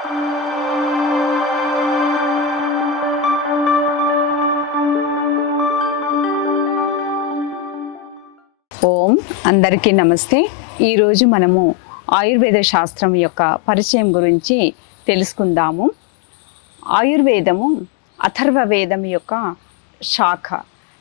ఓం. అందరికీ నమస్తే. ఈరోజు మనము ఆయుర్వేద శాస్త్రం యొక్క పరిచయం గురించి తెలుసుకుందాము. ఆయుర్వేదము అథర్వ వేదం యొక్క శాఖ.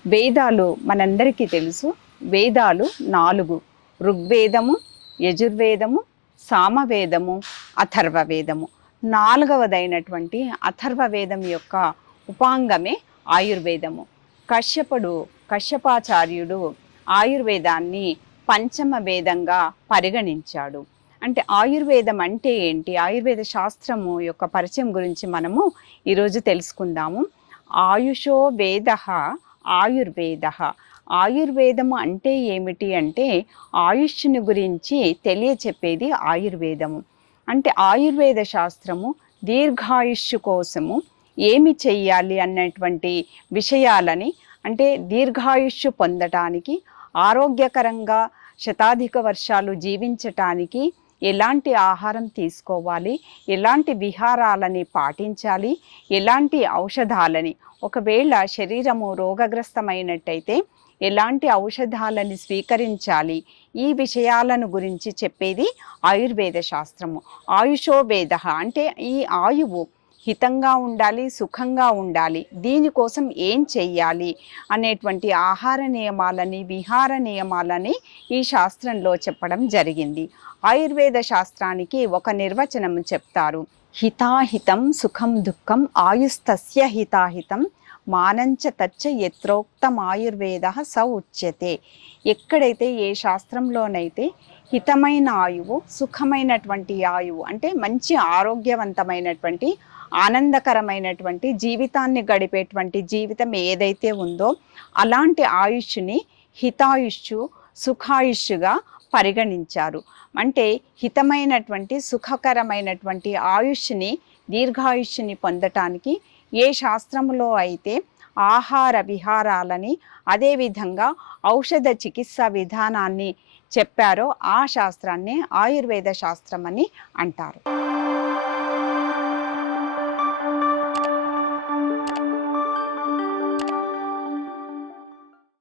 వేదాలు మనందరికీ తెలుసు. వేదాలు నాలుగు. ఋగ్వేదము యజుర్వేదము సామవేదము అథర్వ వేదము నాలుగవదైనటువంటి అథర్వ వేదం యొక్క ఉపాంగమే ఆయుర్వేదము. కశ్యపుడు కశ్యపాచార్యుడు ఆయుర్వేదాన్ని పంచమ వేదంగా పరిగణించాడు. అంటే ఆయుర్వేదం అంటే ఏంటి? ఆయుర్వేద శాస్త్రము యొక్క పరిచయం గురించి మనము ఈరోజు తెలుసుకుందాము. ఆయుషో వేద ఆయుర్వేద. ఆయుర్వేదము అంటే ఏమిటి అంటే ఆయుష్ని గురించి తెలియచెప్పేది ఆయుర్వేదము. అంటే ఆయుర్వేద శాస్త్రము దీర్ఘాయుష్యు కోసము ఏమి చెయ్యాలి అన్నటువంటి విషయాలని అంటే దీర్ఘాయుష్షు పొందటానికి ఆరోగ్యకరంగా శతాధిక వర్షాలు జీవించటానికి ఎలాంటి ఆహారం తీసుకోవాలి ఎలాంటి విహారాలని పాటించాలి ఎలాంటి ఔషధాలని. ఒకవేళ శరీరము రోగగ్రస్తమైనట్టయితే ఎలాంటి ఔషధాలని స్వీకరించాలి? ఈ విషయాలను గురించి చెప్పేది ఆయుర్వేద శాస్త్రము. ఆయుషోవేద అంటే ఈ ఆయువు హితంగా ఉండాలి సుఖంగా ఉండాలి. దీనికోసం ఏం చెయ్యాలి అనేటువంటి ఆహార నియమాలని విహార నియమాలని ఈ శాస్త్రంలో చెప్పడం జరిగింది. ఆయుర్వేద శాస్త్రానికి ఒక నిర్వచనం చెప్తారు. హితాహితం సుఖం దుఃఖం ఆయుస్తస్య హితాహితం మానంచ తచ్చ యత్రోక్తం ఆయుర్వేద స ఉచ్యతే. ఎక్కడైతే ఏ శాస్త్రంలోనైతే హితమైన ఆయువు సుఖమైనటువంటి ఆయువు అంటే మంచి ఆరోగ్యవంతమైనటువంటి ఆనందకరమైనటువంటి జీవితాన్ని గడిపేటువంటి జీవితం ఏదైతే ఉందో అలాంటి ఆయుష్ని హితాయుష్యు సుఖాయుష్యుగా పరిగణించారు. అంటే హితమైనటువంటి సుఖకరమైనటువంటి ఆయుష్ని దీర్ఘాయుష్ని పొందటానికి ఏ శాస్త్రములో అయితే ఆహార విహారాలని అదేవిధంగా ఔషధ చికిత్స విధానాన్ని చెప్పారో ఆ శాస్త్రాన్ని ఆయుర్వేద శాస్త్రం అని అంటారు.